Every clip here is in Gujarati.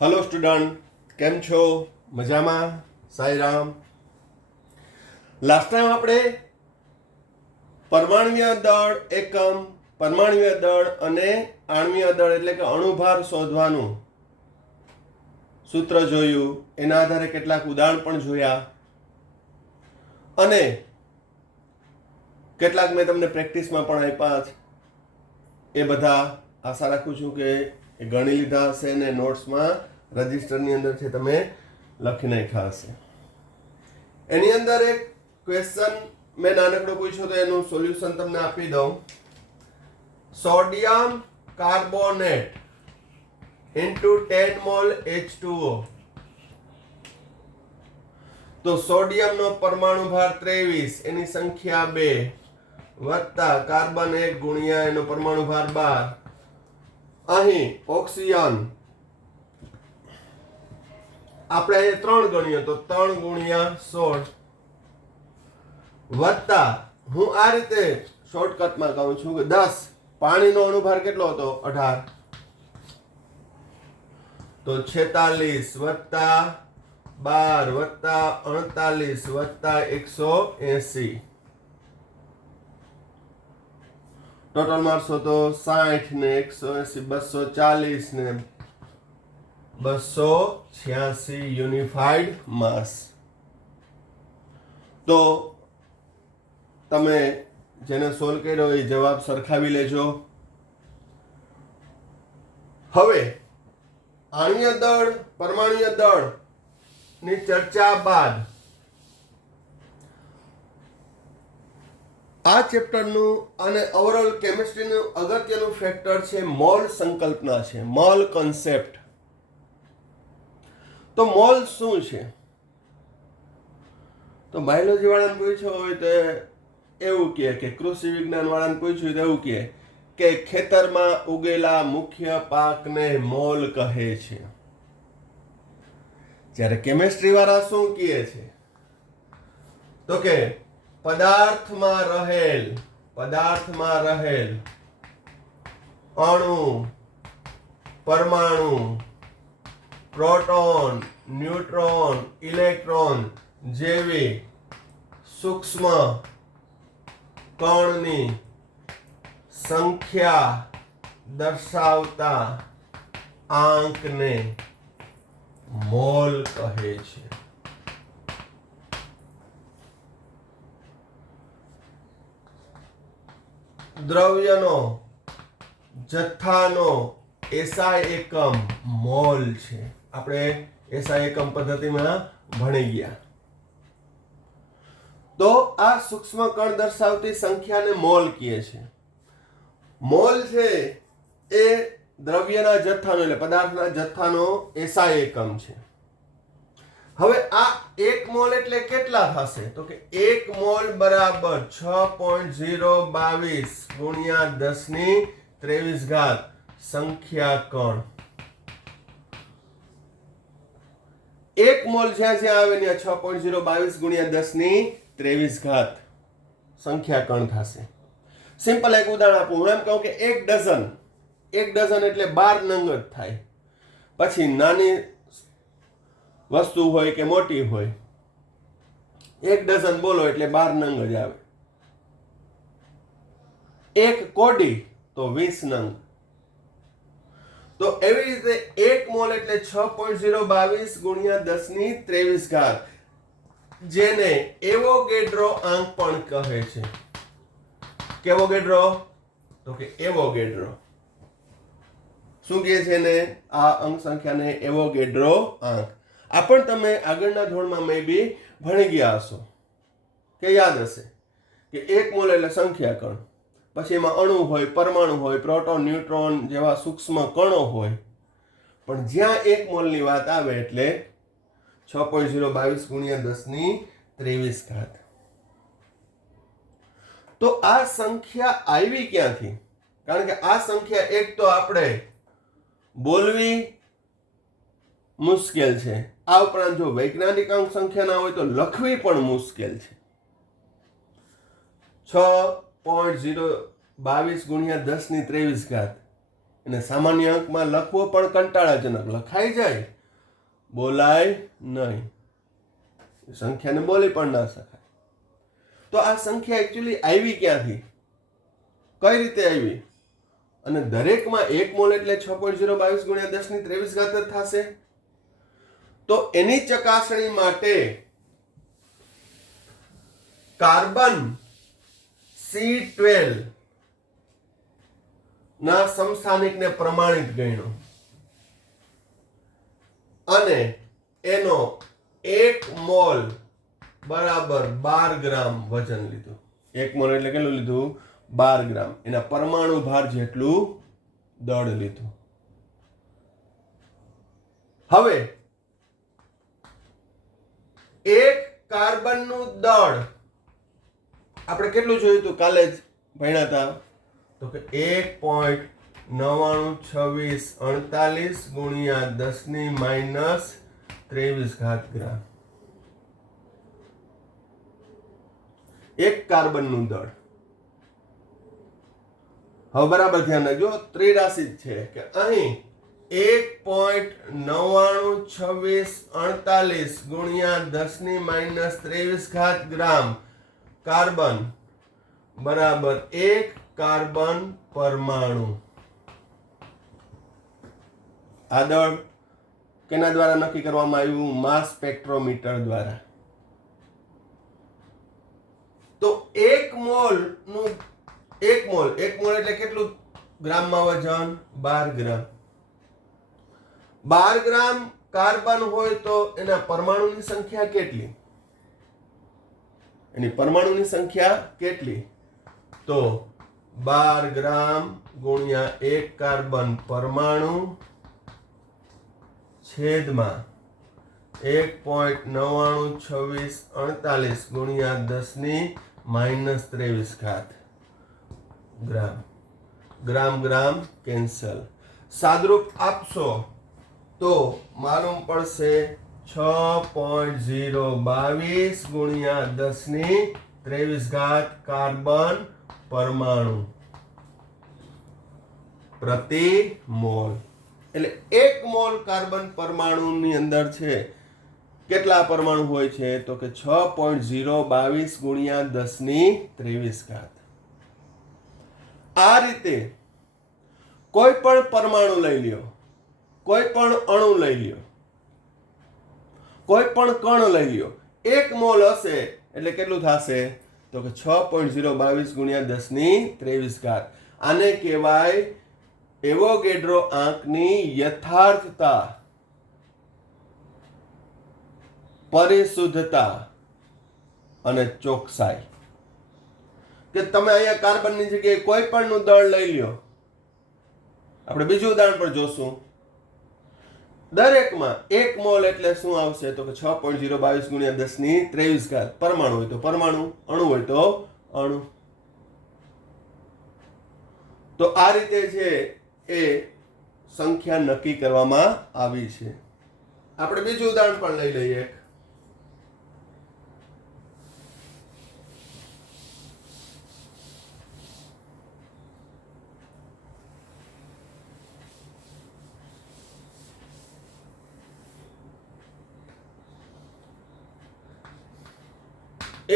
हेलो स्टूडेंट, केम छो? मजामा? साईराम। लास्ट टाइम આપણે પરમાણ્વીય દળ એકમ, પરમાણ્વીય દળ અને આણ્વીય દળ એટલે કે અણુભાર શોધવાનું સૂત્ર જોયું. એના આધારે કેટલાક ઉદાહરણ પણ જોયા અને કેટલાક મેં તમને પ્રેક્ટિસમાં પણ આપ્યા છે. એ બધા આશા રાખું છું કે ગણી લીધા હશે ને નોટ્સમાં રજિસ્ટરની અંદર છે તમે લખી નાખ્યા હશે. એની અંદર એક ક્વેશ્ચન મેં નાનકડો પૂછ્યો તો એનું સોલ્યુશન તમને આપી દઉં. Sodium carbonate into 10 mall H2O. તો સોડિયમનો પરમાણુ ભાર 23, એની સંખ્યા 2 વત્તા કાર્બન 1 ગુણ્યા એનો પરમાણુ ભાર 12. અહીં ઓક્સિજન આપણે અહીંયા 3 ગણીએ તો 3 ગુણ્યા 16 વત્તા હું આ રીતે શોર્ટકટમાં કહું છું કે 10. પાણીનો અણુભાર કેટલો હતો? 18. તો 46 વત્તા 12 વત્તા 48 વત્તા 180. ટોટલ મારશો તો 60 ને 180 240 ને 286 યુનિફાઈડ માસ. તો તમે જેને સોલ્વ કર્યો એ જવાબ સરખાવી લેજો. હવે આણ્વીય દળ પરમાણ્વીય દળ ની ચર્ચા બાદ આ ચેપ્ટરનું અને ઓવરઓલ કેમિસ્ટ્રીનું અગત્યનું ફેક્ટર છે મોલ સંકલ્પના છે, મોલ કોન્સેપ્ટ. તો મોલ શું છે? તો બાયોલોજી વાળાને પૂછ્યું હોય તો એવું કહે કે કૃષિ વિજ્ઞાન વાળાને પૂછ્યું તો એવું કહે કે ખેતરમાં ઉગેલા મુખ્ય પાકને મોલ કહે છે. જ્યારે કેમિસ્ટ્રી વાળા શું કહે છે? તો કે પદાર્થમાં રહેલ અણુ, પરમાણુ, પ્રોટોન, ન્યુટ્રોન, ઇલેક્ટ્રોન જેવી સૂક્ષ્મ કણની સંખ્યા દર્શાવતા આંકને મોલ કહે છે. દ્રવ્યનો જથ્થાનો એસઆઈ એકમ મોલ છે. આપણે એસઆઈ એકમ પદ્ધતિમાં ભણી ગયા. તો આ સૂક્ષ્મ કણ દર્શાવતી સંખ્યાને મોલ કહે છે. મોલ છે એ દ્રવ્યના જથ્થાનો એટલે પદાર્થના જથ્થાનો એસઆઈ એકમ છે. હવે આ 1 મોલ એટલે કેટલા થશે? તો કે 1 મોલ બરાબર 6.022 ગુણ્યા 10⁻23 સંખ્યા કણ. 1 મોલ જ્યાં જ્યાં આવે ત્યાં 6.022 ગુણ્યા 10⁻23 સંખ્યા કણ થશે. સિમ્પલ એક ઉદાહરણ આપું. હું એમ કહું કે 1 ડઝન એટલે 12 નંગ જ થાય. પછી નાની વસ્તુ હોય કે મોટી હોય, 1 ડઝન બોલો એટલે 12 નંગ જ આવે. 1 કોડી તો 20 નંગ. તો એવી રીતે 1 મોલ એટલે 6.022 ગુણ્યા 10⁻23 જેને એવોગેડ્રો આંક પણ કહે છે. કેવો ગેડ્રો? તો કે એવોગેડ્રો. શું કહે છે ને? આ અંક સંખ્યાને એવોગેડ્રો આંક. આ પણ તમે આગળના ધોરણમાં મે બી ભણી ગયા હશો કે યાદ હશે કે 1 મોલ એટલે સંખ્યા કણ, પછી એમાં અણુ હોય, પરમાણુ હોય, પ્રોટોન, ન્યુટ્રોન જેવા સૂક્ષ્મ કણો હોય. પણ જ્યાં 1 મોલની વાત આવે એટલે 6.022 ગુણ્યા 10⁻23. તો આ સંખ્યા આવી ક્યાંથી? કારણ કે આ સંખ્યા એક તો આપણે બોલવી મુશ્કેલ છે. આ ઉપરાંત જો વૈજ્ઞાનિક અંક સંખ્યા ના હોય તો લખવી પણ મુશ્કેલ છે. 6.022 ગુણ્યા 10⁻23 એને સામાન્ય અંકમાં લખવો પણ કંટાળાજનક, લખાઈ જાય, બોલાય નહીં, સંખ્યાને બોલી પણ ના શકાય. તો આ સંખ્યા એકચ્યુઅલી આવી ક્યાંથી, કઈ રીતે આવી? અને દરેકમાં 1 મોલ એટલે 6.022 ગુણ્યા 10 ની 23 ઘાત જ થશે. તો એની ચકાસણી માટે કાર્બન C12 ના સમસ્થાનિકને પ્રમાણિત ગણ્યો અને એનો 1 મોલ બરાબર 12 ગ્રામ વજન લીધું. 1 મોલ એટલે કેટલું લીધું? 12 ગ્રામ. એના પરમાણુ ભાર જેટલું દળ લીધું. હવે એક કાર્બનનું દળ આપણે કેટલું જોયું હતું, કાલે જ ભણ્યા હતા, તો કે 1.992648 ગુણ્યા 10 ની -23 ઘાત ગ્રામ. એક કાર્બનનું દળ. હવે બરાબર ધ્યાન રાખજો, ત્રિરાશિ છે કે અહીં 1.992648 ગુણ્યા 10 ની -23 ઘાત ગ્રામ કાર્બન બરાબર એક કાર્બન પરમાણુ. આ દળ કેના દ્વારા નક્કી કરવામાં આવ્યું? માસ સ્પેક્ટ્રોમીટર દ્વારા. તો 1 મોલ એટલે કેટલું ગ્રામમાં વજન? 12 ગ્રામ. 12 ગ્રામ કાર્બન હોય તો એના પરમાણુની સંખ્યા કેટલી? એની પરમાણુની સંખ્યા કેટલી? તો 12 ગ્રામ ગુણ્યા 1 કાર્બન પરમાણુ છેદમાં 1.992648 ગુણ્યા 10 ની -23 ઘાત ગ્રામ. ગ્રામ ગ્રામ કેન્સલ. સાદરૂપ આપશો તો માલુમ પડશે 6.022 ગુણ્યા 10 ની 23 ઘાત કાર્બન પરમાણુ પ્રતિ મોલ. એટલે 1 મોલ કાર્બન પરમાણુની અંદર છે કેટલા પરમાણુ હોય છે? તો કે 6.022 ગુણ્યા 10 ની 23 ઘાત. આ રીતે કોઈ પણ પરમાણુ લઈ લ્યો, કોઈ પણ અણુ લઈ લ્યો, કોઈ પણ કણ લઈ લ્યો, 1 મોલ હશે એટલે કેટલું થશે? તો કે 6.022 ગુણ્યા 10 ની 23 ઘાત. આને કહેવાય એવોગેડ્રો આંકની યથાર્થતા, પરિશુદ્ધતા અને ચોકસાઈ. કે તમે અહીંયા કાર્બનની જગ્યાએ કોઈ પણનું દળ લઈ લ્યો. આપણે બીજું ઉદાહરણ પણ જોશું. દરેકમાં 1 મોલ એટલે શું આવશે? તો કે 6.022 ગુણ્યા 10 ની 23 ઘાત. પરમાણુ હોય તો પરમાણુ, અણુ હોય તો અણુ. તો આ રીતે છે એ સંખ્યા નક્કી કરવામાં આવી છે. આપણે બીજું ઉદાહરણ પણ લઈ લઈએ.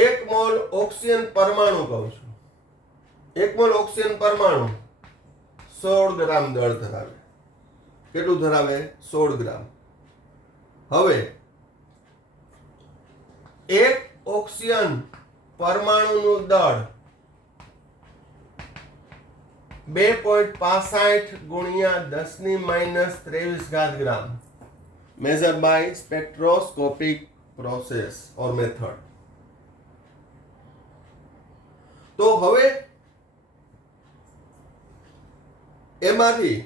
એક મોલ ઓક્સિજન પરમાણુ કહું છું. 1 મોલ ઓક્સિજન પરમાણુ 16 ગ્રામ દળ ધરાવે. કેટલું ધરાવે? 16 ગ્રામ. હવે એક ઓક્સિજન પરમાણુનું દળ 2.65 ગુણ્યા 10 ની -23 ઘાત gram. Measure by spectroscopic process or method. તો હવે એમાંથી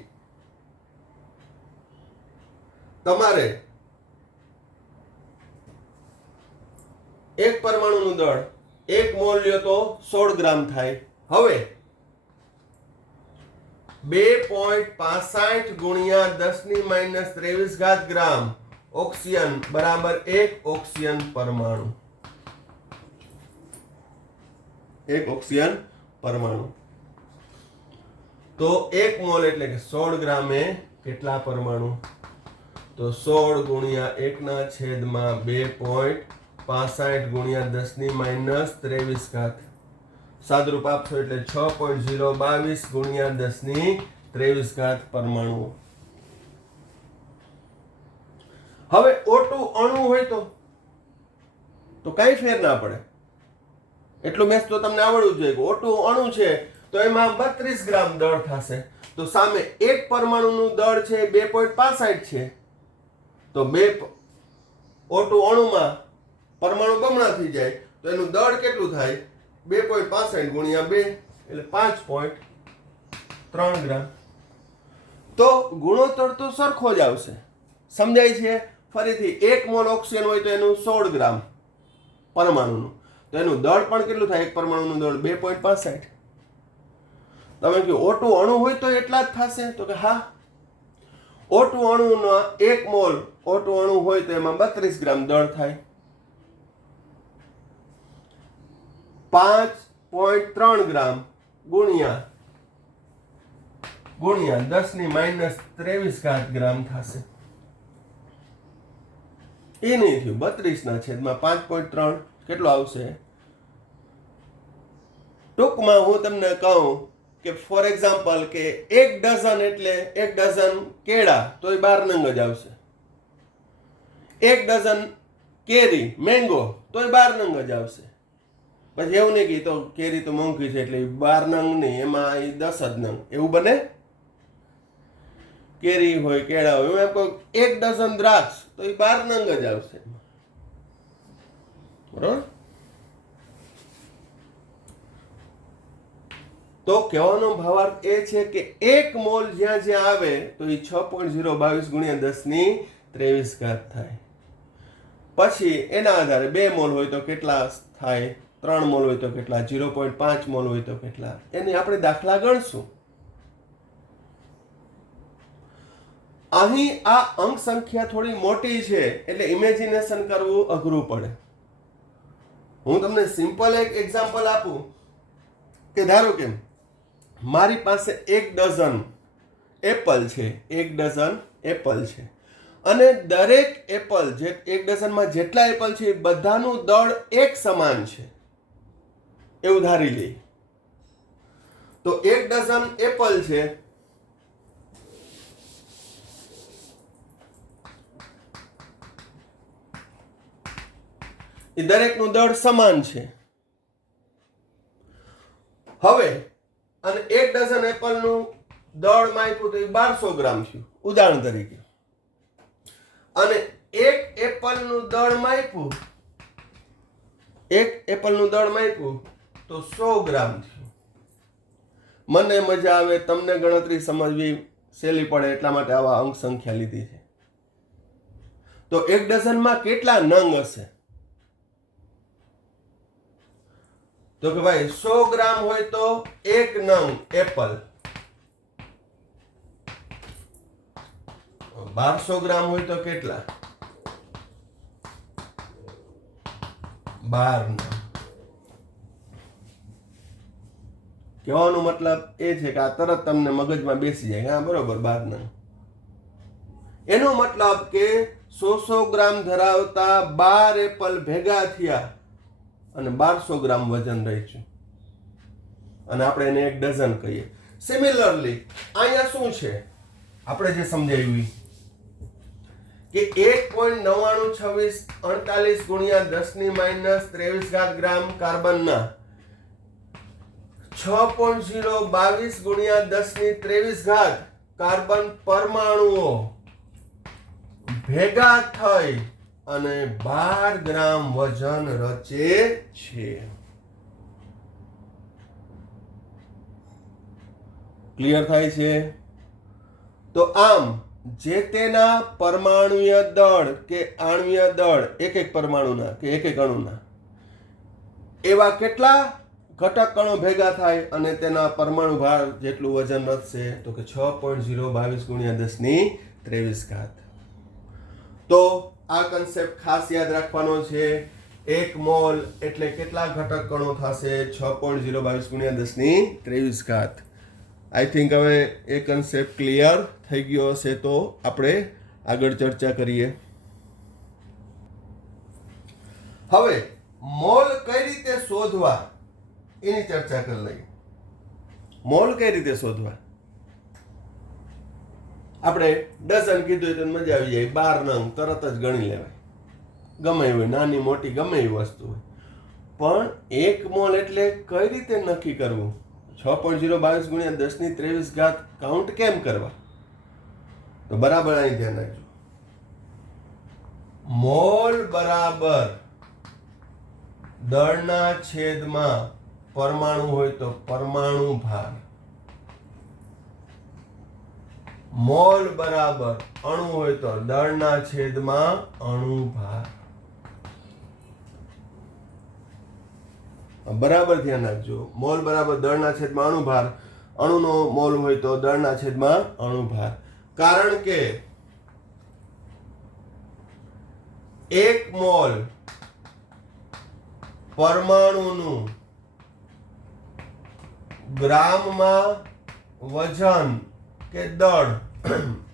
તમારે એક પરમાણુનું દળ 1 મોલ લ્યો તો 16 ગ્રામ થાય. હવે 2.65 ગુણ્યા 10 ની -23 ઘાત ગ્રામ ઓક્સિજન બરાબર 1 ઓક્સિજન પરમાણુ. 1 ઓક્સિજન પરમાણુ. તો 1 મોલ એટલે કે 16 ગ્રામે કેટલા પરમાણુ? તો 16 ગુણ્યા 1/2.65 ગુણ્યા 10⁻23 ઘાત. સાદરૂપ આપશો એટલે 6.022 ગુણ્યા 10⁻23 ઘાત પરમાણુ. હવે O2 અણુ હોય તો કઈ ફેર ના પડે. એટલું મેસ તો તમને આવડવું જોઈએ કે O2 અણુ છે તો એમાં 32 ગ્રામ દળ થશે. તો સામે એક પરમાણુનું દળ છે 2.65 છે. તો O2 અણુમાં પરમાણુ બમણા થઈ જાય તો એનું દળ કેટલું થાય? 2.65 ગુણ્યા 2 એટલે 5.3 ગ્રામ. તો ગુણોત્તર તો સરખો જ આવશે. સમજાય છે? ફરીથી 1 મોલ ઓક્સિજન હોય તો એનું 16 ગ્રામ પરમાણુનું, તો એનું દળ પણ કેટલું થાય? એક પરમાણુનું દળ 2.65. તમે કહો O2 અણુ હોય તો એટલા જ થશે? તો કે હા, O2 અણુનો 1 મોલ O2 અણુ હોય તો એમાં 32 ગ્રામ દળ થાય. 5.3 ગ્રામ ગુણ્યા 10⁻23 ઘાત ગ્રામ થશે. એ નહીં થયું. 32/5.3 કેટલો આવશે? ટૂંકમાં હું તમને કહું કે ફોર એક્ઝામ્પલ કે 1 ડઝન એટલે 1 ડઝન કેળા તો એ 12 નંગ જ આવશે. 1 ડઝન કેરી મેંગો તો એ 12 નંગ જ આવશે. પછી એવું નહીં કે તો કેરી તો મોંઘી છે એટલે 12 નંગ નહીં, એમાં 10 જ નંગ એવું બને. કેરી હોય કેળા હોય, હું એમ કહું 1 ડઝન દ્રાક્ષ તો એ 12 નંગ જ આવશે. બરોબર? તો કહેવાનો ભાવાર્થ એ છે કે 1 મોલ જ્યાં જ્યાં આવે તો એ 6.022 ગુણ્યા 10⁻23 ઘાત થાય. પછી એના આધારે 2 મોલ હોય તો કેટલા થાય, 3 મોલ હોય તો કેટલા, 0.5 મોલ હોય તો કેટલા, એની આપણે દાખલા ગણશું. અહીં આ અંક સંખ્યા થોડી મોટી છે એટલે ઇમેજિનેશન કરવું અઘરું પડે. હું તમને સિમ્પલ એક એક્ઝામ્પલ આપું કે ધારો કે મારી પાસે 1 ડઝન એપલ છે, 1 ડઝન એપલ છે અને દરેક એપલ જે 1 ડઝનમાં જેટલા એપલ છે એ બધાનું દળ એક સમાન છે એવું ધારી લઈએ. તો 1 ડઝન એપલ છે એ દરેકનું દળ સમાન છે. હવે અને 1 ડઝન એપલનું દળ માપ્યું તો એ 1200 ગ્રામ થયું ઉદાહરણ તરીકે, અને 1 એપલનું દળ માપ્યું, 1 એપલનું દળ માપ્યું તો 100 ગ્રામ થયું. મને મજા આવે, તમને ગણતરી સમજવી સહેલી પડે એટલા માટે આવા અંક સંખ્યા લીધી છે. તો 1 ડઝનમાં કેટલા નંગ હશે? તો કે ભાઈ 100 ગ્રામ હોય તો 1 નંગ એપલ, 1200 ગ્રામ હોય તો કેટલા? 12 નંગ. કહેવાનો મતલબ એ છે કે આ તરત તમને મગજમાં બેસી જાય, હા બરોબર 12 નંગ. એનો મતલબ કે 100 ગ્રામ ધરાવતા 12 એપલ ભેગા થયા અને 1200 ગ્રામ વજન રહ્યું અને આપણે એને 1 ડઝન કહીએ. સિમિલરલી અહીંયા શું છે આપણે જે સમજાવ્યું કે 1.992648 ગુણ્યા 10⁻23 ઘાત ગ્રામ કાર્બનના 6.022 ગુણ્યા 10⁻23 ઘાત કાર્બન પરમાણુઓ ભેગા થઈ અને 12 ગ્રામ વજન રચે છે. ક્લિયર થાય છે? તો આમ જે તેના પરમાણુય દળ કે આણ્વીય દળ એક એક પરમાણુના કે એક એક અણુના એવા કેટલા ઘટક કણો ભેગા થાય અને તેના પરમાણુ ભાર જેટલું વજન રચશે? તો કે 6.022 ગુણ્યા 10⁻23 ઘાત. તો આ કન્સેપ્ટ ખાસ યાદ રાખવાનો છે. 1 મોલ એટલે કેટલા ઘટક કણો થશે? 6.022 ગુણ્યા 10⁻23 ઘાત. આઈ થિંક હવે એ કન્સેપ્ટ ક્લિયર થઈ ગયો હશે, તો આપણે આગળ ચર્ચા કરીએ. હવે મોલ કઈ રીતે શોધવા એની ચર્ચા કરી લઈએ. મોલ કઈ રીતે શોધવા? આપણે ડઝન કીધું તો મજા આવી જાય, 12 નંગ તરત જ ગણી લેવાય, ગમે હોય, નાની મોટી ગમે એવી વસ્તુ હોય. પણ 1 મોલ એટલે કઈ રીતે નક્કી કરવું? 6.022 ગુણ્યા 10⁻23 કાઉન્ટ કેમ કરવા? તો બરાબર અહીં ધ્યાન રાખજો. મોલ બરાબર દળના છેદમાં પરમાણુ હોય તો પરમાણુ ભાર, મોલ બરાબર અણુ હોય તો દળના છેદમાં અણુ ભાર. બરાબર ધ્યાન રાખજો. મોલ બરાબર દળના છેદમાં અણુ ભાર, અણુનો મોલ હોય તો દળના છેદમાં અણુ ભાર. કારણ કે 1 મોલ પરમાણુનું ગ્રામમાં વજન કે દળ,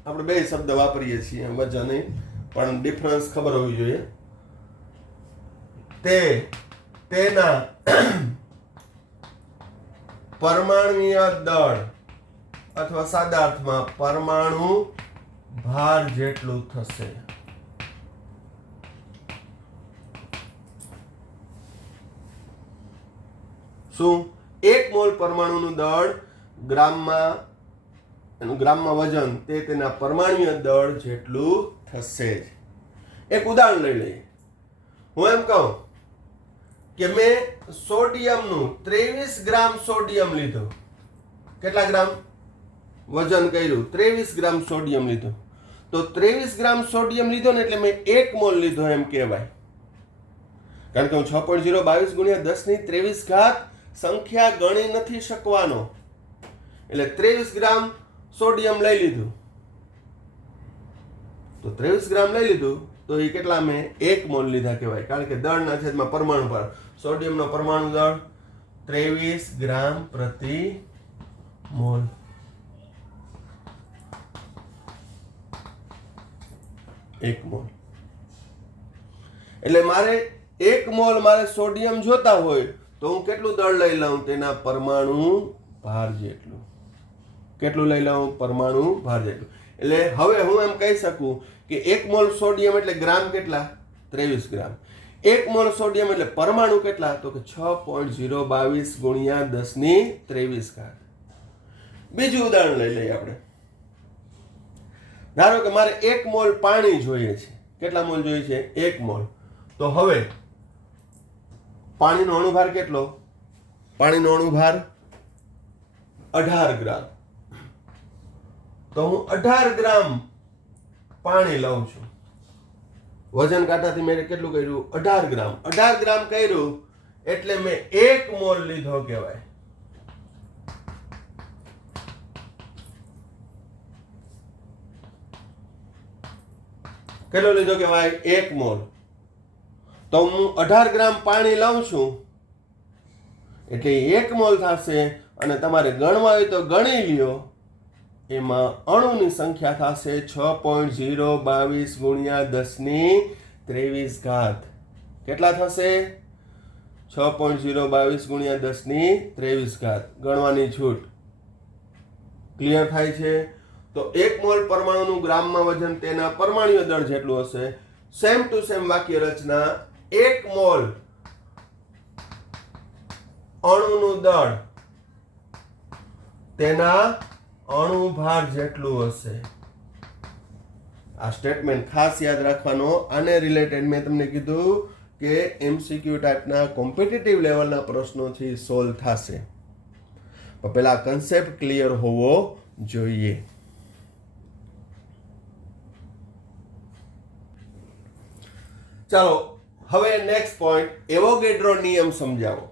આપણે બે શબ્દ વાપરીએ છીએ, વજન પણ ડિફરન્સ ખબર હોવી જોઈએ, તેના પરમાણુય દળ અથવા સાદા અર્થમાં પરમાણુ ભાર જેટલું થશે. શું? 1 મોલ પરમાણુનું દળ ગ્રામમાં, એનું ગ્રામમાં વજન તે તેના પરમાણુય દળ જેટલું થશે જ. એક ઉદાહરણ લઈ લઈએ. હું એમ કહું કે મેં સોડિયમનું 23 ગ્રામ સોડિયમ લીધું. કેટલા ગ્રામ વજન કર્યું? 23 ગ્રામ સોડિયમ લીધું. તો 23 ગ્રામ સોડિયમ લીધો ને એટલે મેં 1 મોલ લીધો એમ કહેવાય. કારણ કે હું 6.022 ગુણ્યા 10⁻23 સંખ્યા ગણી નથી શકવાનો. એટલે 23 ગ્રામ સોડિયમ લઈ લીધું. તો 23 ગ્રામ લઈ લીધું તો એ કેટલા? મેં 1 મોલ લીધા કહેવાય. કારણ કે દળના છેદમાં પરમાણુ ભાર, સોડિયમનો પરમાણુ દળ 23 ગ્રામ પ્રતિ મોલ. એક મોલ એટલે મારે 1 મોલ મારે સોડિયમ જોતા હોય તો હું કેટલું દળ લઈ લઉં? તેના પરમાણુ ભાર જેટલું. કેટલું લઈ લઉં? પરમાણુ ભાર જેટલું. એટલે હવે હું એમ કહી શકું કે 1 મોલ સોડિયમ એટલે ગ્રામ કેટલા? 23 ગ્રામ. 1 મોલ સોડિયમ એટલે પરમાણુ કેટલા? તો કે 6.022 ગુણ્યા 10⁻23. બીજું ઉદાહરણ લઈ લઈએ આપણે. ધારો કે મારે 1 મોલ પાણી જોઈએ છે. કેટલા મોલ જોઈએ છે? 1 મોલ. તો હવે પાણીનો અણુભાર કેટલો? પાણીનો અણુભાર 18 ગ્રામ. તો હું 18 ગ્રામ પાણી લઉં છું. વજન કાંટાથી મેં કેટલું કર્યું? 18 ગ્રામ. 18 ગ્રામ કર્યું એટલે મેં 1 મોલ લીધો કહેવાય. કેટલો લીધો કહેવાય? 1 મોલ. તો હું 18 ગ્રામ પાણી લઉં છું એટલે 1 મોલ થશે. અને તમારે ગણવા હોય તો ગણી લ્યો. એમાં અણુની સંખ્યા થશે 6.022 ગુણ્યા 10⁻23. કેટલા થશે? 6.022 ગુણ્યા 10⁻23. ગણવાની છૂટ. ક્લિયર થાય છે? તો 1 મોલ પરમાણુનું ગ્રામમાં વજન તેના પરમાણુય દળ જેટલું હશે. સેમ ટુ સેમ વાક્ય રચના. 1 મોલ અણુનું દળ તેના અણુ ભાર જેટલું હશે. આ સ્ટેટમેન્ટ ખાસ યાદ રાખવાનો. આને રિલેટેડ મેં તમને કીધું કે MCQ ટાઈપના કોમ્પિટિટિવ લેવલના પ્રશ્નોથી સોલ્વ થશે. પણ પહેલા કન્સેપ્ટ ક્લિયર હોવો જોઈએ. ચાલો હવે નેક્સ્ટ પોઈન્ટ, એવોગેડ્રો નિયમ સમજાવો.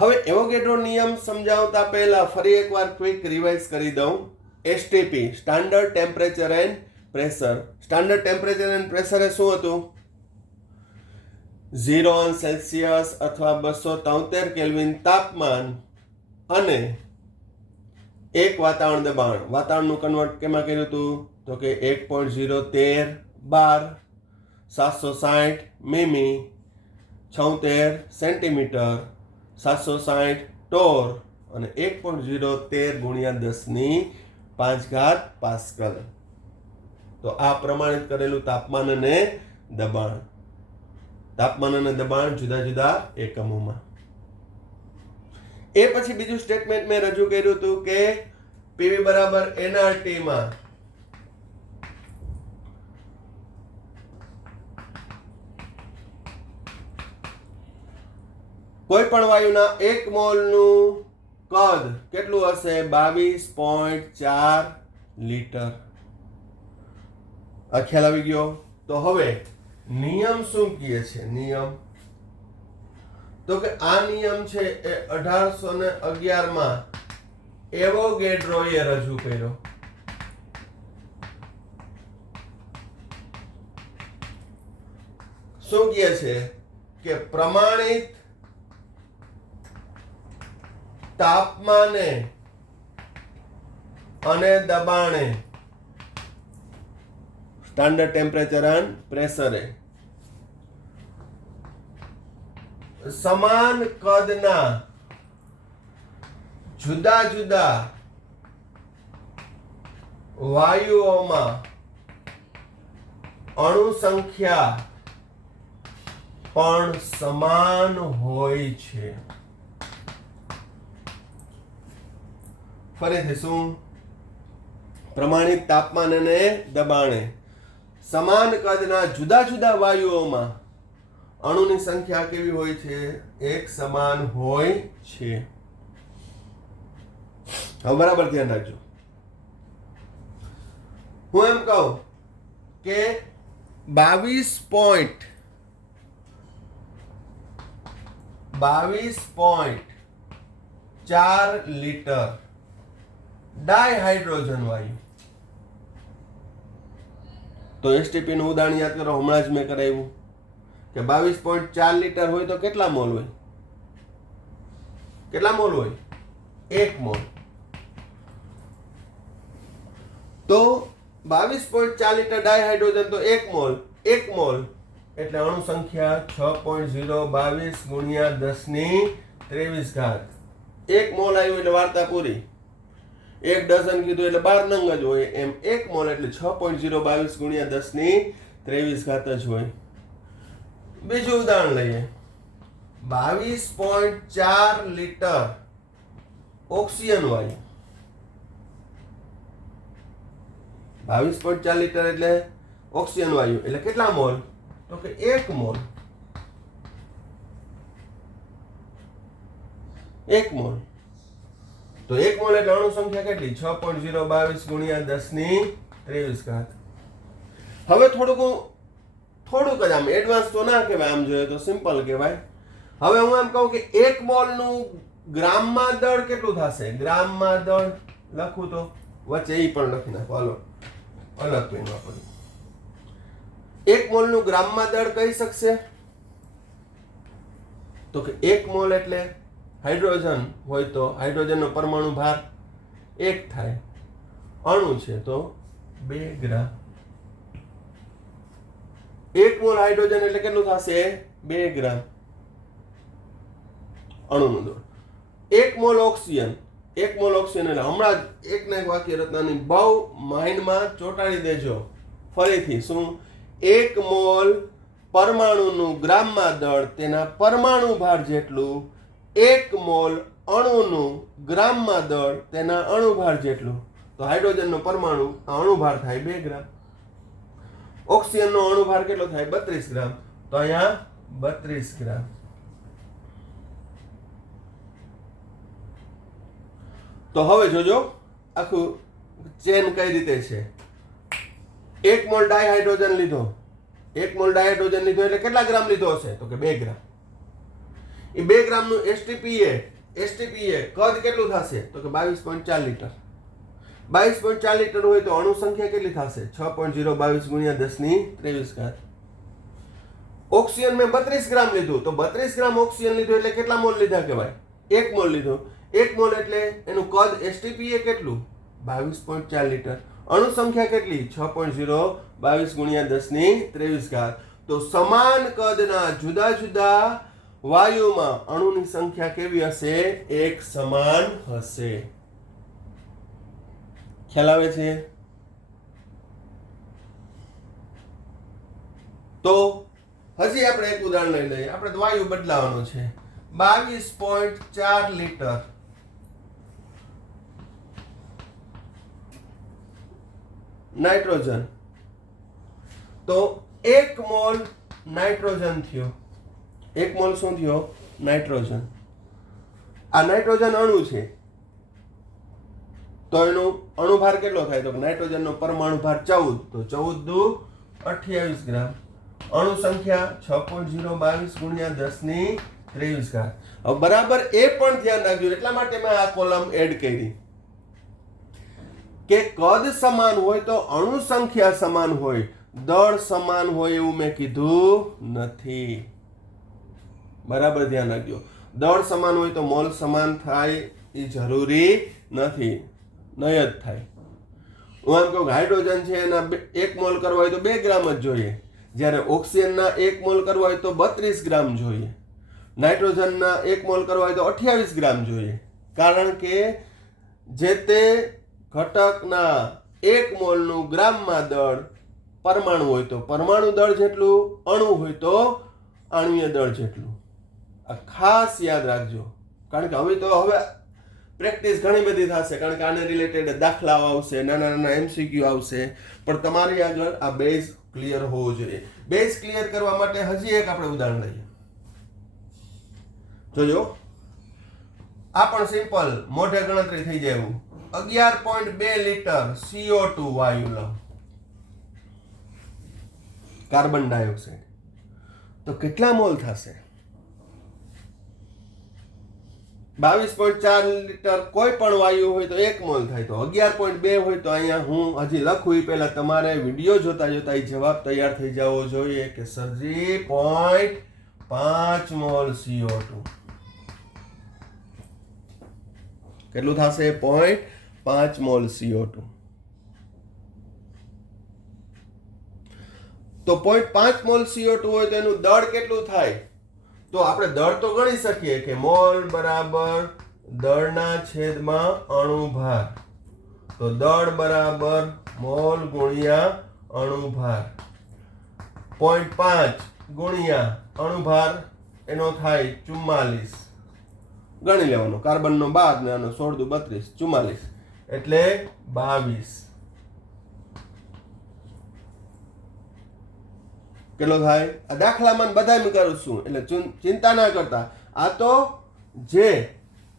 હવે એવોગેડ્રો નિયમ સમજાવતા પહેલા ફરી એકવાર ક્વિક રિવાઇઝ કરી દઉં. STP standard temperature and pressure. Standard temperature and pressure એ શું હતું? 0 °C અથવા 273 કેલ્વિન તાપમાન અને એક વાતાવરણ દબાણ, વાતાવરણનું કન્વર્ટ કેમાં કર્યું હતું તો કે 1.013 બાર 760 મીમી 76 સેન્ટીમીટર 760 ટોર અને 1.013 ગુણ્યા 10⁵ પાસ્કલ. તો આ પ્રમાણિત કરેલું તાપમાન અને દબાણ. તાપમાન અને દબાણ જુદા જુદા એકમોમાં. એ પછી બીજું સ્ટેટમેન્ટ મેં રજૂ કર્યું હતું કે PV બરાબર nRT માં કોઈ પણ વાયુના 1 મોલનું કદ કેટલું હશે 22.4 લીટર. આ ખ્યાલ આવી ગયો. તો હવે નિયમ શું કહે છે? નિયમ તો કે આ નિયમ છે એ 1811 માં એવોગેડ્રોએ રજૂ કર્યો. શું કહે છે કે પ્રમાણિત તાપમાને અને દબાણે સ્ટાન્ડર્ડ ટેમ્પરેચર એન્ડ પ્રેશરે સમાન કદના જુદા જુદા વાયુઓમાં અણુ સંખ્યા પણ સમાન હોય છે. ફરીથી શું? પ્રમાણિત તાપમાન અને દબાણે સમાન કદના જુદા જુદા વાયુઓમાં અણુની સંખ્યા કેવી હોય છે? એક સમાન હોય છે. હવે બરાબર ધ્યાન રાખજો. હું એમ કહું કે 22.4 લીટર ડાયહાઇડ્રોજન વાયુ. તો એસટીપી નું ઉદાહરણ યાદ કરો, હમણાં જ મેં કરાવ્યું કે 22.4 લીટર હોય તો કેટલા મોલ હોય? કેટલા મોલ હોય? 1 મોલ. તો 22.4 લીટર ડાયહાઇડ્રોજન તો 1 મોલ. 1 મોલ એટલે અણુ સંખ્યા 6.022 ગુણ્યા 10⁻23. 1 મોલ આવ્યું એટલે વાર્તા પૂરી. 1 ડઝન કીધું એટલે 12 નંગ જ હોય. એમ 1 મોલ એટલે 6.022 ગુણ્યા 10⁻23 જ હોય. બીજું ઉદાહરણ લઈએ. 22.4 લીટર ઓક્સિજન વાયુ. 22.4 લીટર એટલે ઓક્સિજન વાયુ એટલે કેટલા મોલ? તો કે 1 મોલ. 1 મોલ. તો 1 મોલ એટલે અણુ સંખ્યા કેટલી? 6.022 ગુણ્યા 10⁻23. હવે થોડુંક જ આમ એડવાન્સ તો ના કહેવાય, આમ જોઈએ તો સિમ્પલ કહેવાય. હવે હું એમ કહું કે 1 મોલનું ગ્રામમાં દળ કેટલું થશે? ગ્રામમાં દળ લખું તો વચ્ચે એ પણ લખી નાખો. હાલો અલગ પેન વાપરું. 1 મોલનું ગ્રામમાં દળ કહી શકશે? તો કે 1 મોલ એટલે હાઇડ્રોજન હોય તો હાઇડ્રોજનનો પરમાણુ ભાર 1 થાય. અણુ છે તો 2 ગ્રામ. 1 મોલ હાઇડ્રોજન એટલે કેટલું થશે? 2 ગ્રામ અણુનું દળ. 1 મોલ ઓક્સિજન. 1 મોલ ઓક્સિજન એટલે હમણાં જ એકના એક વાક્ય રચનાની બહુ માઇન્ડમાં ચોંટાડી દેજો. ફરીથી શું? 1 મોલ પરમાણુનું ગ્રામમાં દળ તેના પરમાણુ ભાર જેટલું. 1 મોલ અણુનું ગ્રામમાં દળ તેના અણુભાર જેટલું. તો હાઇડ્રોજનનો પરમાણુ અણુભાર થાય 2 ગ્રામ. ઓક્સિજનનો અણુભાર કેટલો થાય? 32 ગ્રામ. તો અહીંયા 32 ગ્રામ. તો હવે જોજો આખું ચેન કઈ રીતે છે. 1 મોલ ડાયહાઇડ્રોજન લીધો. 1 મોલ ડાયહાઇડ્રોજન લીધો એટલે કેટલા ગ્રામ લીધો હશે? તો કે 2 ગ્રામ. એ 2 ગ્રામનું એસટીપીએ કદ કેટલું થશે? તો કે 22.4 લીટર. 22.4 લીટર હોય તો અણુ સંખ્યા કેટલી થશે? 6.022 ગુણ્યા 10⁻23. ઓક્સિજન મેં 32 ગ્રામ લીધું તો 32 ગ્રામ ઓક્સિજન લીધું એટલે કેટલા મોલ લીધા કહેવાય? 1 મોલ લીધો. 1 મોલ એટલે એનું કદ એસટીપી એ કેટલું 22.4 લિટર. અણુ સંખ્યા કેટલી 6.022 ગુણ્યા 10⁻23 ઘાત. તો સમાન કદના જુદા જુદા વાયુમાં અણુની સંખ્યા કેવી હશે? એક સમાન હશે. ખ્યાલ આવે છે? તો હજી આપણે એક ઉદાહરણ લઈ લઈએ. આપણે વાયુ બદલાવાનો છે. 22.4 લિટર નાઇટ્રોજન. તો 1 મોલ નાઇટ્રોજન થયો. 1 મોલ શું થયો? નાઇટ્રોજન. આ નાઇટ્રોજન અણુ છે. તો એનો અણુભાર કેટલો થાય? તો નાઇટ્રોજનનો પરમાણુ ભાર 14. તો 14 દુ 28 ગ્રામ. અણુ સંખ્યા 6.022 ગુણ્યા 10⁻23 ઘાત. હવે બરાબર એ પણ ધ્યાન રાખજો. એટલા માટે મેં આ કોલમ એડ કરી કે કદ સમાન હોય તો અણુ સંખ્યા સમાન હોય, દળ સમાન હોય એવું મેં કીધું નથી. બરાબર ધ્યાન રાખજો. દળ સમાન હોય તો મોલ સમાન થાય એ જરૂરી નથી, નહીં જ થાય. હું એમ કહું હાઇડ્રોજન છે એના 1 મોલ કરવા હોય તો 2 ગ્રામ જ જોઈએ, જ્યારે ઓક્સિજનના 1 મોલ કરવા હોય તો 32 ગ્રામ જોઈએ, નાઇટ્રોજનના 1 મોલ કરવા હોય તો 28 ગ્રામ જોઈએ. કારણ કે જે તે ઘટકના 1 મોલનું ગ્રામમાં દળ પરમાણુ હોય તો પરમાણુ દળ જેટલું, અણુ હોય તો આણ્વીય દળ જેટલું. આ ખાસ યાદ રાખજો. કારણ કે હવે પ્રેક્ટિસ ઘણી બધી થશે, કારણ કે આને રિલેટેડ દાખલાઓ આવશે, નાના નાના MCQ આવશે, પણ તમારી આગળ આ બેઝ ક્લિયર હોવું જોઈએ. બેઝ ક્લિયર કરવા માટે હજી એક આપણે ઉદાહરણ લઈએ. જોજો, આ પણ સિમ્પલ, મોઢે ગણતરી થઈ જાય એવું. 11.2 લિટર CO2 વાયુ લો, કાર્બન ડાયોક્સાઇડ. તો કેટલા મોલ થશે? 22.4 લિટર કોઈ પણ વાયુ હોય તો 1 મોલ થાય. તો 11.2 હોય તો અહીંયા હું હજી લખું એ પહેલા તમારે વિડીયો જોતા જોતા એ જવાબ તૈયાર થઈ જવો જોઈએ કે સરજી 0.5 મોલ CO2 કેટલું થશે? 0.5 મોલ CO2. તો 0.5 મોલ CO2 હોય તો એનું દળ કેટલું થાય? તો આપણે દળ તો ગણી શકીએ કે મોલ બરાબર દળના છેદમાં અણુભાર. તો દળ બરાબર મોલ ગુણ્યા અણુભાર. 0.5 ગુણ્યા અણુભાર એનો થાય 44. ગણી લેવાનો. કાર્બનનો 12 ને આનો 16 દુ 32, 44 એટલે 22. કેટલો થાય? આ દાખલામાં બધા કરું છું એટલે ચિંતા ના કરતા. આ તો જે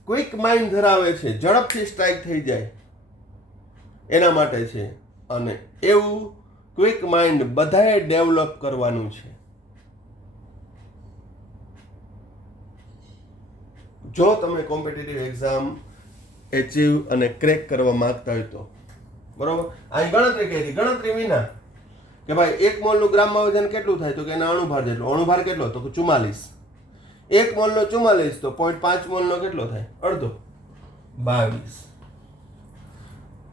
ક્વિક માઇન્ડ ધરાવે છે, ઝડપથી સ્ટ્રાઇક થઈ જાય એના માટે છે. અને એવું ક્વિક માઇન્ડ બધાએ ડેવલપ કરવાનું છે. જો તમે કોમ્પિટિટિવ એક્ઝામ એચીવ અને ક્રેક કરવા માંગતા હોય તો બરોબર. અહીં ગણતરી કરી, ગણતરી વિના કે ભાઈ 1 મોલનું ગ્રામમાં વજન કેટલું થાય? તો કે એના અણુભાર જેટલો. અણુભાર કેટલો? તો કે 44. 1 મોલનો 44 તો 0.5 મોલનો કેટલો થાય? અડધો, 22.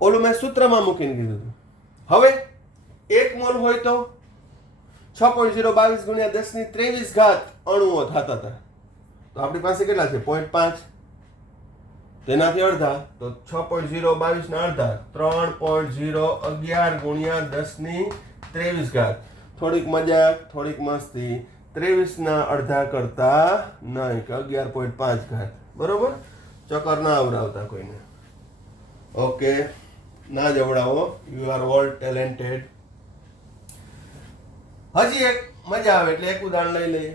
ઓલું મેં સૂત્રમાં મૂકીને કીધું હતું. હવે 1 મોલ હોય તો 6.022 ગુણ્યા 10⁻23 ઘાત અણુઓ થતા હતા. તો આપણી પાસે કેટલા છે? 0.5. તેનાથી અડધા તો 6.022 ના અડધા 3.011 ગુણ્યા 10⁻23 ઘાત. થોડીક મજાક, થોડીક મસ્તી. 23 ના અડધા કરતા નહીં કે 11.5 ઘાત. બરોબર? ચક્કર ના આવડાવતા કોઈને. ઓકે, ના જવડાવો. You are all talented. હજી એક મજા આવે એટલે એક ઉદાહરણ લઈ લઈએ.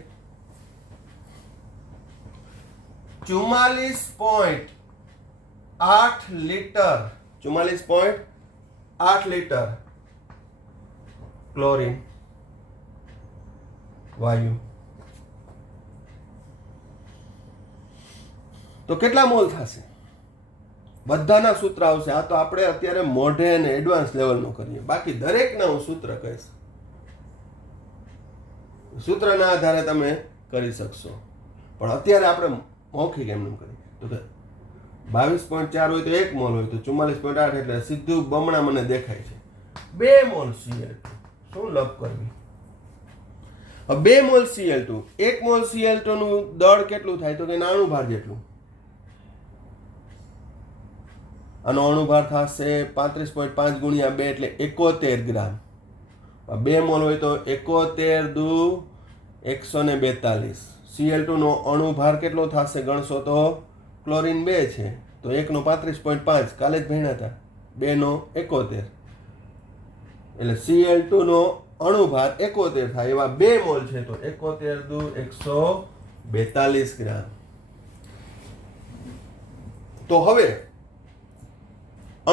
44.8 લિટર 44.8 લિટર ક્લોરીન વાયુ. તો કેટલા મોલ થશે? બધાના સૂત્ર આવશે. આ તો આપણે અત્યારે મોઢે અને એડવાન્સ લેવલનું કરીએ. બાકી દરેકના હું સૂત્ર કહીશ. સૂત્રના આધારે તમે કરી શકશો, પણ અત્યારે આપણે મૌખિક એમનું કરીએ. તો કે 22.4 હોય તો 1 મોલ હોય તો 44.8 એટલે સીધું બમણા મને દેખાય છે 2 મોલ Cl2 શું લપ કરવી 2 મોલ Cl2 1 મોલ Cl2 નું દળ કેટલું થાય તો કે એના અણુભાર જેટલું આનો અણુભાર થશે 35.5 ગુણ્યા 2 એટલે 71 ગ્રામ 2 મોલ હોય તો 71 દુ 142 Cl2 નો અણુભાર કેટલો થશે ગણશો તો ક્લોરીન 2 છે તો 1 નો 35.5 કાલે જ ભણ્યા હતા 2 નો 71 એટલે Cl2 નો અણુભાર 71 થાય એવા 2 મોલ છે તો 71 દુ 142 ગ્રામ તો હવે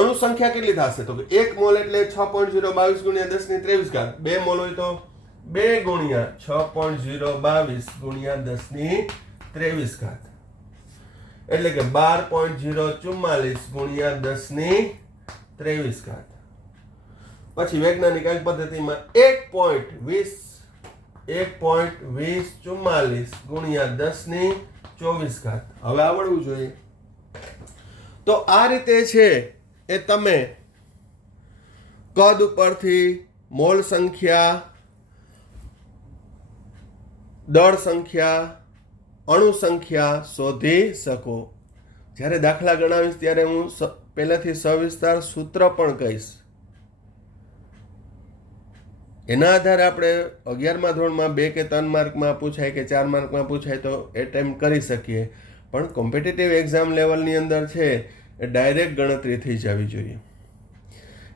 અણુ સંખ્યા કેટલી થશે તો 1 મોલ એટલે 6.022 ગુણ્યા 10 ની 23 ઘાત 2 મોલ હોય તો 2 ગુણ્યા 6.022 ગુણ્યા 10 ની 23 ઘાત એટલે કે 12.044 ગુણ્યા 10 ની 23 ઘાત પછી વૈજ્ઞાનિક અંક પદ્ધતિમાં 1.2044 ગુણ્યા 10 ની 24 ઘાત હવે આવડવું જોઈએ તો આ રીતે છે એ તમે કદ ઉપરથી મોલ સંખ્યા દળ સંખ્યા અણુ સંખ્યા શોધી શકો જ્યારે દાખલા ગણાવીશ ત્યારે હું પહેલાથી સવિસ્તાર સૂત્ર પણ કહીશ એના આધારે આપણે 11મા ધોરણમાં 2 કે 3 માર્કમાં પૂછાય કે 4 માર્કમાં પૂછાય તો એટેમ્પ કરી શકીએ પણ કોમ્પિટિટિવ એક્ઝામ લેવલની અંદર છે એ ડાયરેક્ટ ગણતરી થઈ જવી જોઈએ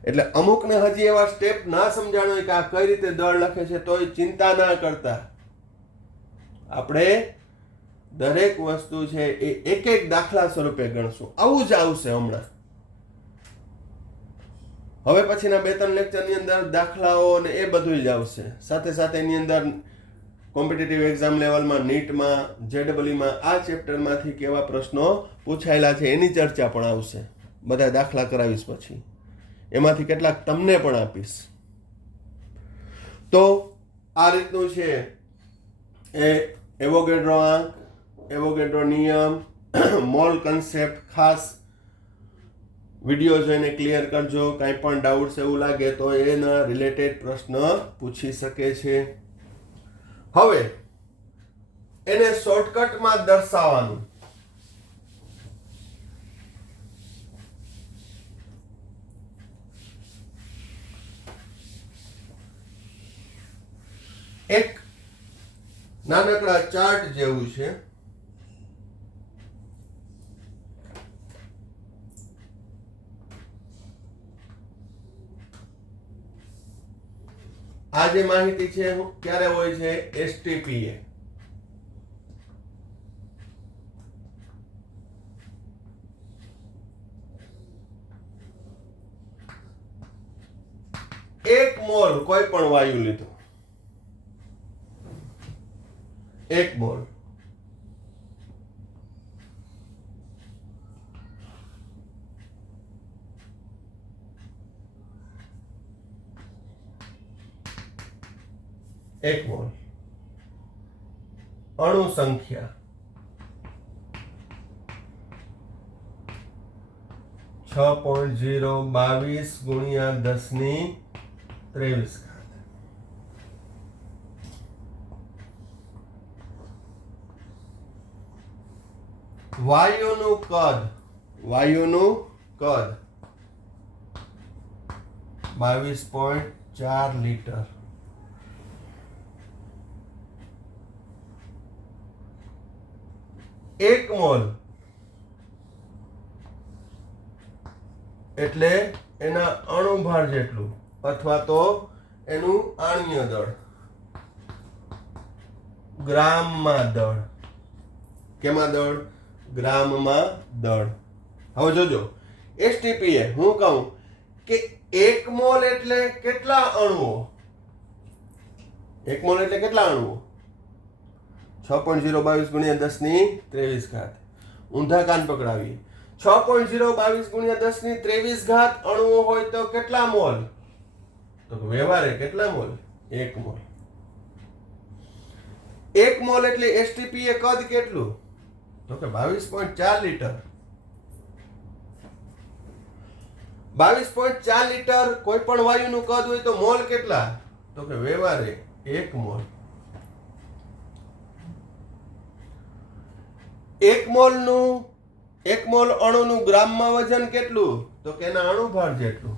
એટલે અમુકને હજી એવા સ્ટેપ ના સમજાણો હોય કે આ કઈ રીતે દળ લખે છે તોય ચિંતા ના કરતા આપણે દરેક વસ્તુ છે એ એક એક દાખલા સ્વરૂપે ગણશું આવું જ આવશે હમણાં હવે પછીના 2-3 લેક્ચરની અંદર દાખલાઓ અને એ બધું જ આવશે સાથે સાથે એની અંદર કોમ્પિટિટિવ એક્ઝામ લેવલમાં નીટમાં જેડબલઈમાં આ ચેપ્ટરમાંથી કેવા પ્રશ્નો પૂછાયેલા છે એની ચર્ચા પણ આવશે બધા દાખલા કરાવીશ પછી એમાંથી કેટલાક તમને પણ આપીશ તો આ રીતનું છે એ એવોગેડ્રો આંક એવોગેડ્રો નિયમ મોલ કન્સેપ્ટ ખાસ વિડીયો જોઈને ક્લિયર કરજો કાંઈ પણ ડાઉટ્સ એવું લાગે તો એના રિલેટેડ પ્રશ્ન પૂછી શકે છે હવે એને શોર્ટકટમાં દર્શાવવાનું એક નાનકડા ચાર્ટ જેવું છે આ જે માહિતી છે ક્યારે હોય છે એસટીપીએ એક મોલ કોઈ પણ વાયુ લીધો 1 મોલ અણુ સંખ્યા 6.022 ગુણ્યા 10 ની 23 ઘાત વાયુનું કદ 22.4 લીટર એક મોલ એટલે એના અણુભાર જેટલું અથવા તો એનું આણ્ય દળ ગ્રામમાં દળ કેમાં દળ ગ્રામમાં દળ હવે જોજો એસટીપીએ હું કહું કે 1 મોલ એટલે કેટલા અણુઓ 1 મોલ એટલે કેટલા અણુઓ 6.022 ગુણ્યા 10 ની 23 ઘાત ઊંધા કાન પકડાવીએ 6.022 ગુણ્યા 10 ની 23 ઘાત અણુઓ હોય તો કેટલા મોલ તો વ્યવહારે કેટલા મોલ 1 મોલ 1 મોલ એટલે એસટીપીએ કદ કેટલું તો કે 22.4 લીટર 22.4 લીટર કોઈ પણ વાયુનું કદ હોય તો મોલ કેટલા? તો કે વ્યવહારે 1 મોલ. 1 મોલ અણુનું ગ્રામમાં વજન કેટલું? તો કે એના અણુભાર જેટલું.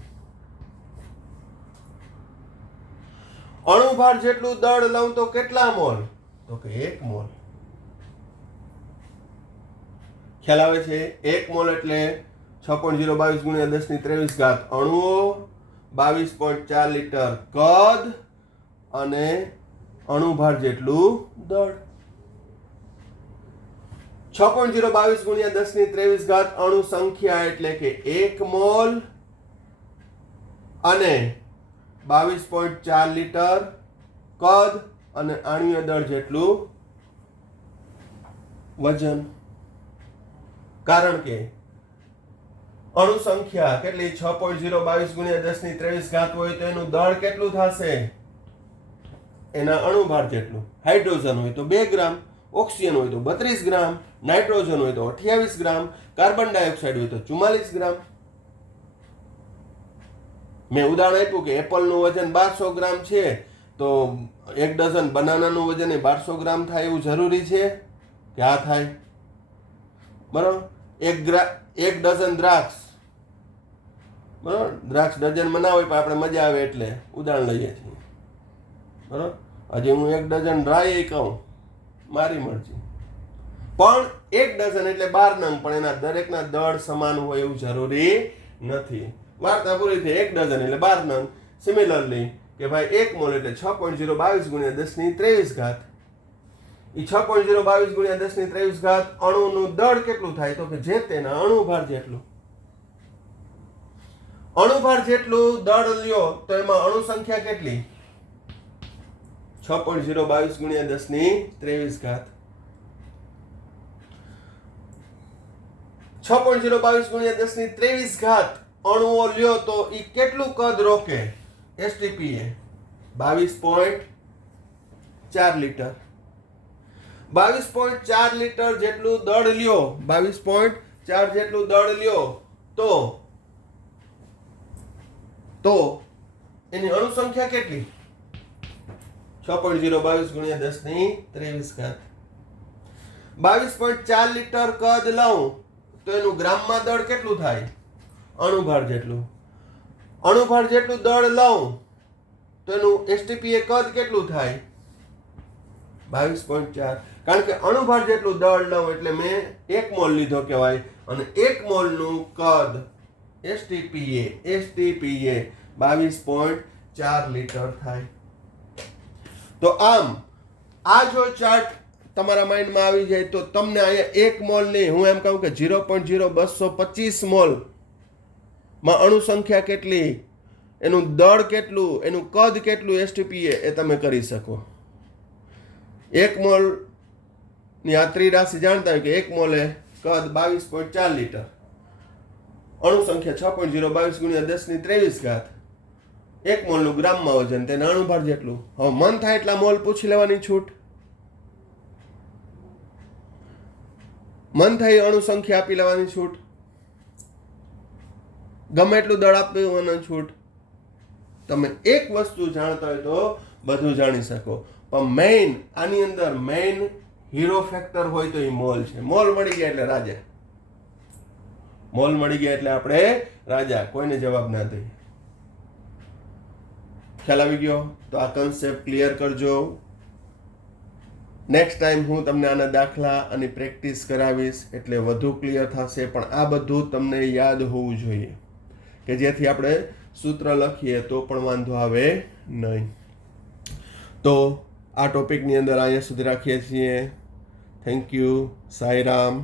અણુભાર જેટલું દળ લઉં તો કેટલા મોલ? તો કે 1 મોલ. ખ્યાલ આવે છે? 1 મોલ એટલે 6.022 ગુણ્યા 10⁻23 અણુઓ, 22.4 લીટર કદ અને અણુભાર જેટલું દળ. 6.022 ગુણ્યા 10⁻23 અણુ સંખ્યા એટલે કે 1 મોલ અને 22.4 લીટર કદ અને આણ્વીય દળ જેટલું વજન. કારણ કે અણુ સંખ્યા કેટલી? 6.022 ગુણ્યા 10⁻23 હોય તો એનું દળ કેટલું થશે? એના અણુભાર જેટલું. હાઇડ્રોજન હોય તો 2 ગ્રામ, ઓક્સિજન હોય તો 32 ગ્રામ, નાઇટ્રોજન હોય તો 28 ગ્રામ, કાર્બન ડાયોક્સાઇડ હોય તો 44 ગ્રામ. મેં ઉદાહરણ આપ્યું કે એપલનું વજન 1200 ગ્રામ છે તો 1 ડઝન બનાનાનું વજન 1200 ગ્રામ થાય એવું જરૂરી છે કે આ થાય? બરાબર. 1 ડઝન દ્રાક્ષ, બરાબર, દ્રાક્ષ ડઝન બનાવે પણ આપણે મજા આવે એટલે ઉદાહરણ લઈએ છીએ. બરાબર. હજી હું 1 ડઝન ડ્રાય કહું, મારી મરજી. પણ 1 ડઝન એટલે 12 નંગ, પણ એના દરેકના દળ સમાન હોય એવું જરૂરી નથી. વાર્તા પૂરી થઈ. 1 ડઝન એટલે 12 નંગ. સિમિલરલી કે ભાઈ 1 મોલ એટલે 6.022 ગુણ્યા 10⁻23 એ 6.022 ગુણ્યા 10⁻23 અણુનું દળ કેટલું થાય? તો કે જે તેના અણુભાર જેટલું. અણુભાર જેટલું દળ લ્યો તો એમાં અણુ સંખ્યા કેટલી? 6.022 ગુણ્યા 10⁻23 6.022 ગુણ્યા 10⁻23 અણુઓ લ્યો તો ઈ કેટલું કદ રોકે? STPA 22.4 litre. 22.4 લીટર જેટલું દળ લ્યો, 22.4 જેટલું દળ લ્યો તો એની અણુ સંખ્યા કેટલી? 6.022 ગુણ્યા 10⁻23 22.4 લીટર કદ લઉં તો એનું ગ્રામમાં દળ કેટલું થાય? અણુભાર જેટલું. અણુભાર જેટલું દળ લઉં તો એનું STPA કદ કેટલું થાય? 22.4. કારણ કે અણુભાર જેટલું દળ લઉં એટલે મેં 1 મોલ લીધો કહેવાય અને 1 મોલનું કદ STPA 22.4 લીટર થાય. તો આમ આ જો ચાર્ટ તમારા માઇન્ડમાં આવી જાય તો તમને અહીંયા 1 મોલ નહીં, હું એમ કહું કે 0.0225 મોલ માં અણુ સંખ્યા કેટલી, એનું દળ કેટલું, એનું કદ કેટલું STPA એ તમે કરી શકો. 1 મોલ ની આ ત્રિરાશિ જાણતા હોય કે 1 મોલે કદ 22.4 લીટર, અણુ સંખ્યા 6.022 ગુણ્યા 10⁻23 1 મોલનું ગ્રામમાં વજન, તેના અણુભાર જેટલું. હવે મન થાય એટલા મોલ પૂછી લેવાની છૂટ. મન થાય અણુ સંખ્યા આપી લેવાની છૂટ. ગમે એટલું દળ આપવાનું છૂટ. તમે એક વસ્તુ જાણતા હોય તો બધું જાણી શકો. પણ મેઇન આની અંદર મેઇન હીરો ફેક્ટર હોય તો એ મોલ છે. મોલ મળી ગયા એટલે રાજા. મોલ મળી ગયા એટલે આપણે રાજા. કોઈને જવાબ ના દઈએ. ખ્યાલ આવી ગયો? તો આ કન્સેપ્ટ ક્લિયર કરજો. નેક્સ્ટ ટાઈમ હું તમને આના દાખલા અને પ્રેક્ટિસ કરાવીશ એટલે વધુ ક્લિયર થશે. પણ આ બધું તમને યાદ હોવું જોઈએ કે જેથી આપણે સૂત્ર લખીએ તો પણ વાંધો આવે નહીં. તો આ ટોપિકની અંદર અહીંયા સુધી રાખીએ છીએ. Thank you. સાંઈ રામ.